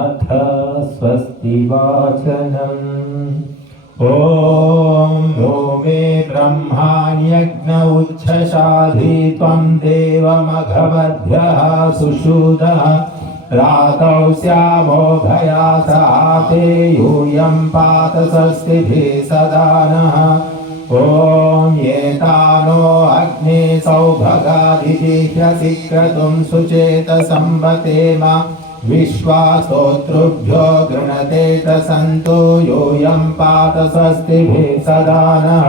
अथ स्वस्ति वाचनम् ॐ नो मे ब्रह्माण्यज्ञ उच्छशाधि त्वं देवमघवद्भ्यः सुषुदः रातौ श्यामोभया साते यूयं पात स्वस्तिभिः सदा नः। ॐ एतानो अग्ने सौभगादिजिह्यसि क्रतुं सुचेतसंवतेम विश्वासोतृभ्यो गृणते च सन्तो योऽयं पात स्वस्तिभिः सदा नः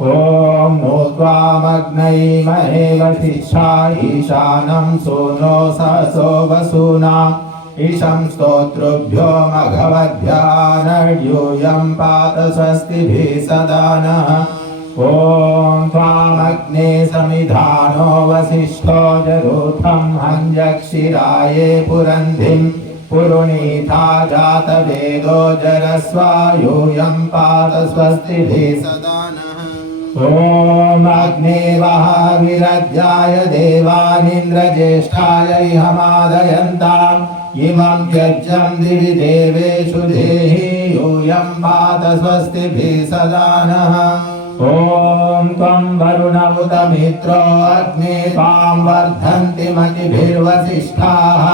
ॐ नो त्वामग्नैमहे वसिष्ठा ईशानं सूनो सहसो वसूनाम् ईशं स्तोतृभ्यो मघवद्भ्यानर्यूयं पात स्वस्तिभिः सदा नः ॐ त्वामग्ने समिधानो वसिष्ठो जरूथं हञ्जक्षिराये पुरन्धिं पुरुणीथा जातवेदो जरस्वायूयं पात स्वस्तिभिः सदा नः ॐ अग्ने वः विरज्याय देवानिन्द्रज्येष्ठाय इहमादयन्ताम् इमं त्यज्यं दिवि देवेषु देहि यूयं पात स्वस्तिभिः सदा नः ॐ त्वं वरुणमुत मित्रो अग्ने त्वां वर्धन्ति मतिभिर्वसिष्ठाः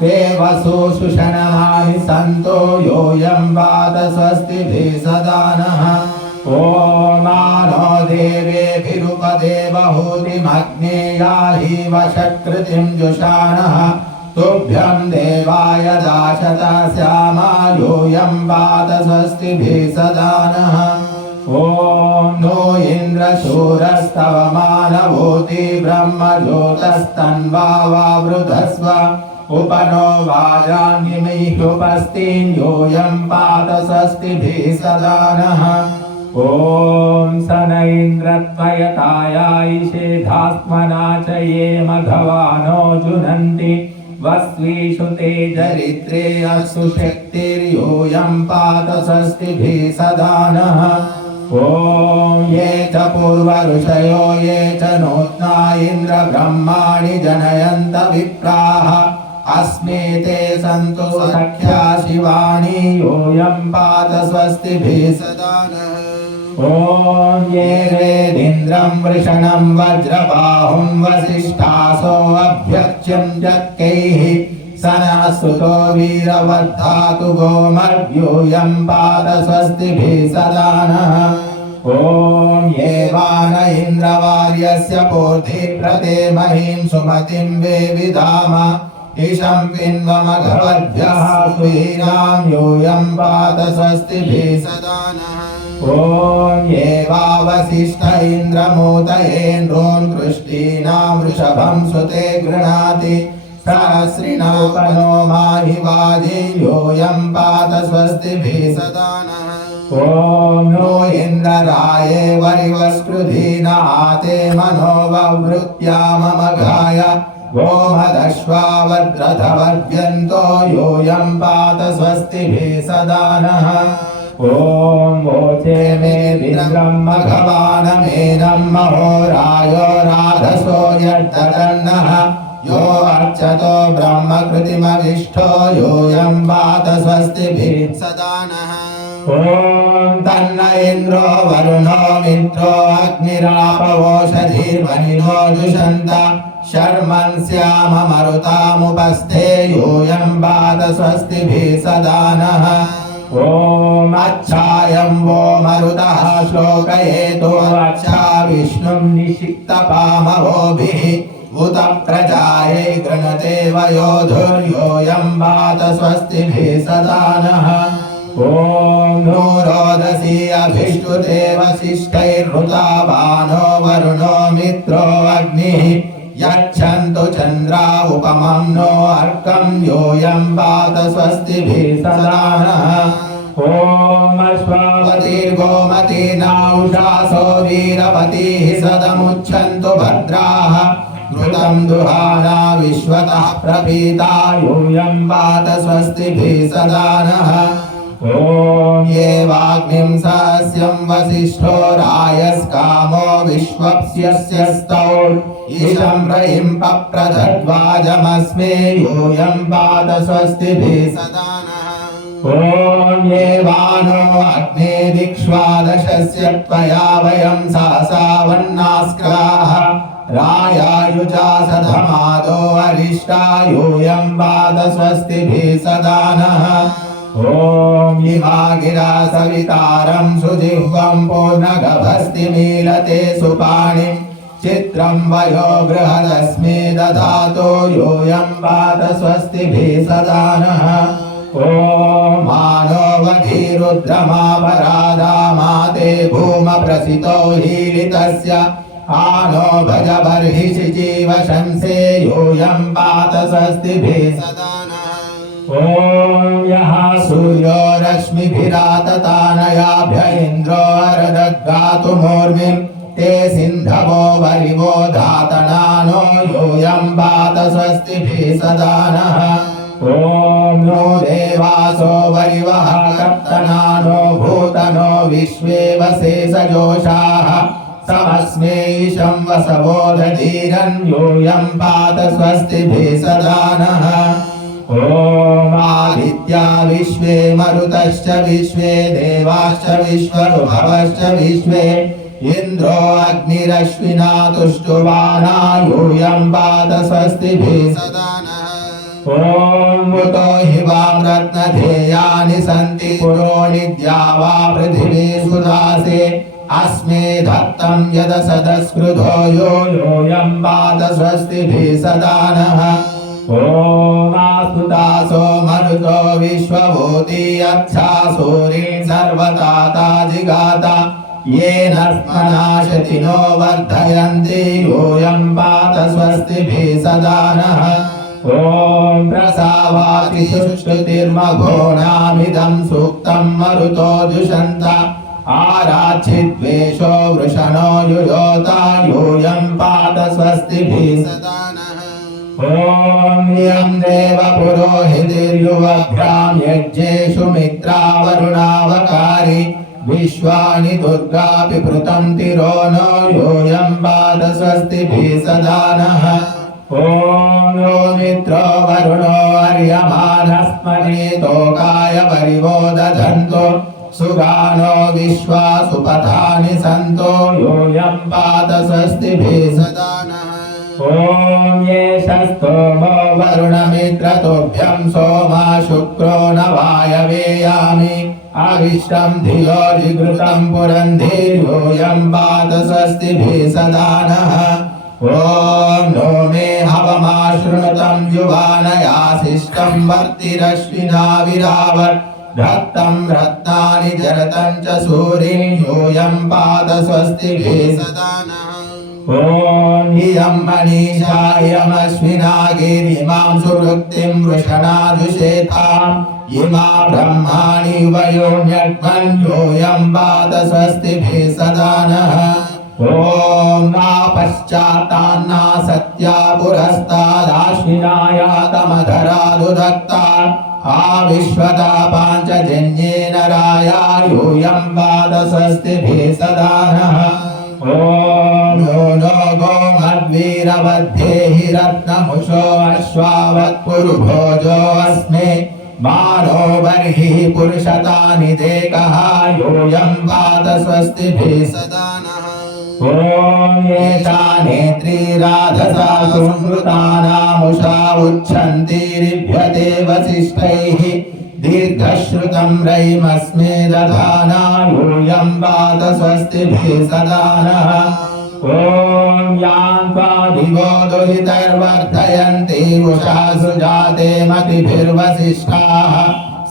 ते वसु सुषणमानि सन्तो योऽयं पात स्वस्तिभिः सदा नः ॐ मानो देवेभिरुपदेवहूतिमग्ने याहि वशकृतिं जुषाणः तुभ्यं देवाय दाशत श्यामा यूयं पात स्वस्तिभिः सदा नः ॐ नो इन्द्रशूरस्तव मानभूति ब्रह्मज्योतस्तन्वा वावृधस्व उपनो वाजान्यमिह्युपस्तीन् यूयं पात स्वस्तिभिः सदा नः ॐ स न इन्द्रत्वयतायायिषे धास्मना च ये मघवानो जुनन्ति वस्वीषु ते चरित्रे अस्तु शक्तिर्यूयं पात स्वस्तिभिः सदा नः ॐ ये च पूर्वऋषयो ये च नोत्ना इन्द्रब्रह्माणि जनयन्त विप्राः अस्मे ते सन्तु सख्या शिवाणि यूयं पात स्वस्तिभिः सदा नः ॐ ये वेदिन्द्रं वृषणं वज्रबाहुं वसिष्ठासो अभ्यच्यं जक्कैः सनःसुतो वीरवद्धातु गोमर्यूयं पाद स्वस्तिभिः सदा नः ॐ ये वान इन्द्रवार्यस्य पूर्ति प्रते महीं सुमतिं वेविधाम ईशं पिन्वमघवद्भ्यः सुवीरां यूयं पाद स्वस्तिभिः सदा नः ॐ ये वावसिष्ठ इन्द्रमूतयेन्द्रोन् कृष्टीनां वृषभं सुते गृह्णाति सहस्रिणौपनो माहि वादि योऽयं पात स्वस्तिभिः सदा नः ॐ नो इन्द्रराये वरिवस्कृधीनाते मनो ववृत्या मम गाय गोमदश्वावद्रथवर्ग्यन्तो योऽयं पात स्वस्तिभिः सदा नः ॐ वोचे मेदिन्द्रं मघवानमेनं महोरायो राधसो यद्धरन्नः यो अर्चतो ब्रह्मकृतिमविष्ठो योऽयं पात स्वस्तिभिः सदा नः ॐ तन्न इन्द्रो वरुणो मित्रो अग्निरापवोषधीर्वनिनो जुषन्त शर्मन् श्याममरुतामुपस्थे यूयं पात स्वस्तिभिः सदा नः ॐ अच्छायं वो मरुतः श्लोकयेतो अच्छा विष्णुं निषिक्तपामवोभिः उत प्रजायै गृणते वयोधुर्योऽयं पात स्वस्तिभिः सदा नः ॐ नो रोदसी अभिष्टुते वसिष्ठैर्हृता बानो वरुणो मित्रो अग्निः यच्छन्तु चन्द्रा उपमं नो अर्कं योऽयं पात स्वस्तिभिः सदा नः ॐ अश्वावतीर्गोमतीनाौषासो वीरवतीः सदमुच्छन्तु भद्राः घृतं दुहाना विश्वतः प्रपीता यूयं पात स्वस्तिभिः सदा नः ॐ ये वाग्निं सहस्यं वसिष्ठो रायस्कामो विश्वप्स्यस्य स्तौ ईशं रयिं पप्रदद्वाजमस्मे यूयं पाद स्वस्तिभिः सदा नः ॐ ये वानो अग्ने दिक्ष्वादशस्य त्वया वयं सहसावन्नास्क्राः रायायुजा सधमादो अरिष्टा यूयं पाद स्वस्तिभिः सदा नः ॐ इमा गिरा सवितारं सुजिह्वं पूर्णगभस्तिमीलते सुपाणिं चित्रं वयो बृहदस्मे दधातो यूयं पात स्वस्तिभिः सदा नः ॐ मानोवधीरुद्रमापराधामाते भूमप्रसितो हीलितस्य आनो भज बर्हिषि जीव शंसे यूयं पात स्वस्तिभिः सदा ॐ यः सूर्यो रश्मिभिराततानयाभ्य इन्द्रो अरदद्गातुमूर्मिं। ते सिन्धवो वरिवो धातनानो यूयं पात स्वस्तिभिः सदा नः ॐ नो देवासो वरिवः कर्तनानो भूतनो विश्वे वसेसजोषाः समस्मे ईशं वसवो दधीरन् यूयं पात स्वस्तिभिः सदा नः ॐ आदित्या विश्वे मरुतश्च विश्वे देवाश्च विश्वनुभवश्च विश्वे इन्द्रो अग्निरश्विना तुष्टुवाना यूयं पाद स्वस्तिभिः सदा नः ॐ मुतो हि वां रत्नधेयानि सन्ति पुरोणिद्या वा पृथिवी सुदासे अस्मे दत्तं यदसदस्कृतो यो योऽयं पाद स्वस्तिभिः सदा नः ॐ आस्तुतासो मरुतो विश्वभूति अच्छा सूरी सर्वताता जिगाता येन स्मनाशति नो वर्धयन्ति यूयं पात स्वस्तिभिः सदा नः ॐ प्रसावाति सुश्रुतिर्मघोणामिदं सूक्तं मरुतो जुषन्त आराच्छिद्वेषो वृषणो युयोता यूयं पात स्वस्तिभिः सदा नः ॐ यं देव पुरोहितिर्युवभ्यां यज्ञेषु मित्रावरुणावकारि विश्वानि दुर्गापि पृतं तिरो नो यूयं पाद स्वस्तिभिः सदा नः ॐ नो मित्रो वरुणो अर्यमानस्मरेतोकाय परिवो दधन्तो सुगानो विश्वा सुपथानि सन्तो यूयं पाद स्वस्तिभिः सदा नः ॐ येष स्तोमो वरुणमित्रतुभ्यं सोमा शुक्रो न वायवेयामि अविष्टं धियो जिघृतं पुरन्धिर्यूयं पात स्वस्तिभिः सदा नः ॐ नो मे हवमाशृणुतं युवानयासिष्टं वर्तिरश्विना विरावत् धत्तं रत्नानि जरतं च सूरिं यूयं पाद स्वस्तिभिः सदा नः ॐ इयं मनीषा इयमश्विना गिरिमां सुवृत्तिं वृषणाजुषेताम् इमा ब्रह्माणि वयोन्यग्मन् योऽयं पाद स्वस्तिभिः सदा नः ॐ मा पश्चात्तान्ना सत्या पुरस्तादाश्विनायातमधरादुदत्ता आविश्वदा पाञ्चजन्येन राया यूयं पाद स्वस्तिभिः सदा नः ॐ नो नो गोमद्वीरवद्धेहि रत्नमुषो अश्वावत्पुरुभोजोऽस्मे मानो बर्हिः पुरुषतानि देकः यूयं पाद स्वस्तिभिः सदा नः ॐ येषा नेत्री राधसा सुमृतानामुषा उच्छन्तीरिभ्यते वसिष्ठैः दीर्घश्रुतं रयिमस्मे दधाना यूयं पात स्वस्तिभिः सदा नः ॐ यान्त्वा दिवो दुहितर्वर्धयन्ति उषा सुजाते मतिभिर्वसिष्ठाः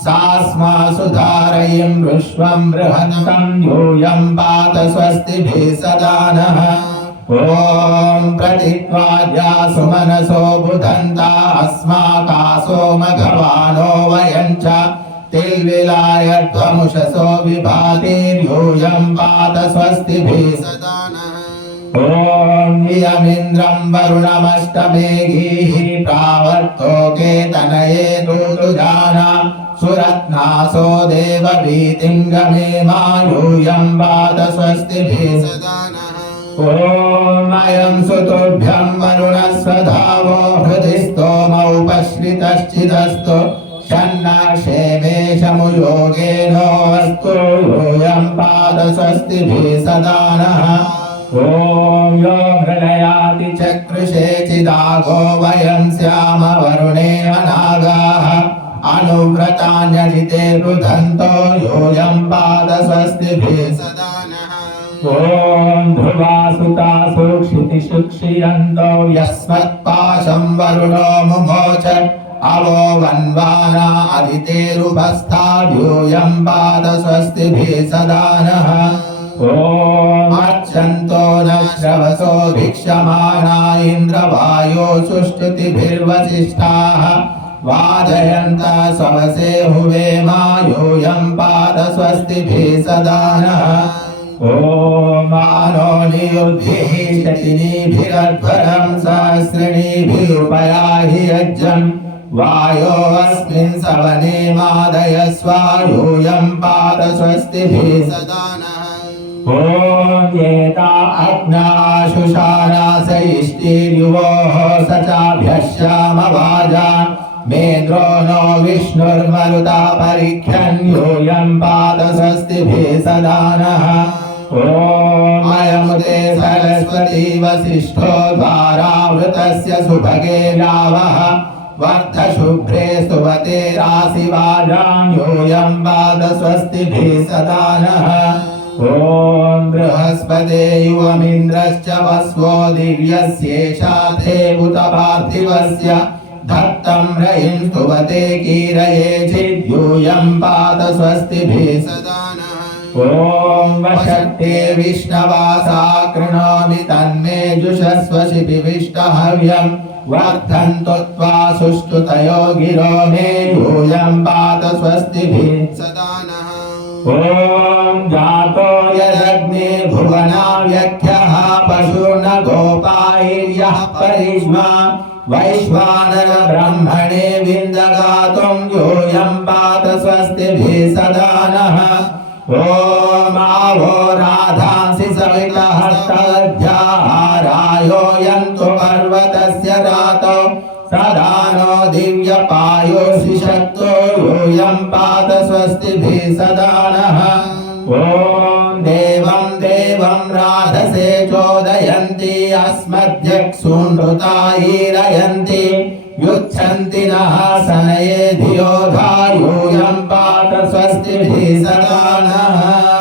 सा स्मा सुधारयिं विश्वं बृहन्तं यूयं पात स्वस्तिभिः सदा नः ॐ प्रतित्वाद्या सुमनसो बुधन्ता अस्माकासो मघवानो वयं च तिल्विलाय त्वमुषसो विभातिर्यूयं पात स्वस्तिभिः सदा नः ॐ इयमिन्द्रं वरुणमष्टमेघीः प्रावर्तो केतनये दूतुजाना सुर रत्नासो देववीतिङ्गमे मा यूयं वाद स्वस्तिभिः सदा नः ॐ अयं सुतुभ्यं वरुणस्वधावो हृदि स्तोमौपश्रितश्चिदस्तु षण्णाक्षेमेशमुयोगेनोऽस्तु यूयं पादस्वस्तिभिः सदा नः ॐ यो हृदयाति चकृषे चिदागो वयं स्याम वरुणे अनागाः अनुव्रतान्यदिते रुदन्तो यूयं पादस्वस्तिभिः सदा नः ॐ ध्रुवासुतासु क्षितिशुक्षियन्तो यस्मत्पाशं वरुणो मुमोच अवो वन्वाना अदितेरुपस्थाद्यूयं पादस्वस्तिभिः सदा नः ॐ अर्चन्तो न श्रवसो भिक्षमाणा इन्द्रवायो सुष्टुतिभिर्वसिष्ठाः वाजयन्तः स्वसे हुवे मा यूयं पादस्वस्तिभिः सदा नः ॐ मानो नियुद्भिः शतिनीभिरध्वरं सहस्रिणीभिरुपयाहि यज्ञम् वायो अस्मिन् सवने मादयस्वायूयं पादस्वस्तिभिः सदा नः ॐ येता अग्नाशुषारासैष्टिर्युवोः स चाभ्यश्यामवाजान् मेन्द्रो नो विष्णुर्मरुता परिख्यन् यूयं पादस्वस्तिभिः सदा नः ॐ अयमुदे सरस्वती वसिष्ठो द्वारावृतस्य सुभगे लावः वर्धशुभ्रे स्तुवते राशिवाजां यूयं पादस्वस्तिभिः सदा नः ॐ बृहस्पते युवमिन्द्रश्च वस्वो दिव्यस्येषा ते उत पार्थिवस्य धत्तं रयिं स्तुवते कीरये चिद्यूयं पादस्वस्तिभिः सदा नः ॐ वशक्ते विष्णवासा कृणोमि तन्मे जुषस्व शिपिविष्टहव्यम् वर्धन्तु त्वा सुष्ठुतयो गिरो मे यूयं पात स्वस्तिभिः सदा नः ॐ जातो यदग्ने भुवना व्यख्यः पशुर्न गोपायर्यः परिष्मा वैश्वानर ब्रह्मणे विन्दगातुं यूयं पात स्वस्तिभिः सदा नः ॐ आवो राधांसि सवितहस्तध्याहारायो यन्तु पर्वतस्य रातौ सदा नो दिव्यपायोषि शक्तो यूयं पाद स्वस्तिभिः सदा नः ॐ चोदयन्ति अस्मद्यक्सूनृतायीरयन्ति युच्छन्ति नः सनये धियो धायूयं पात स्वस्तिभिः सदा नः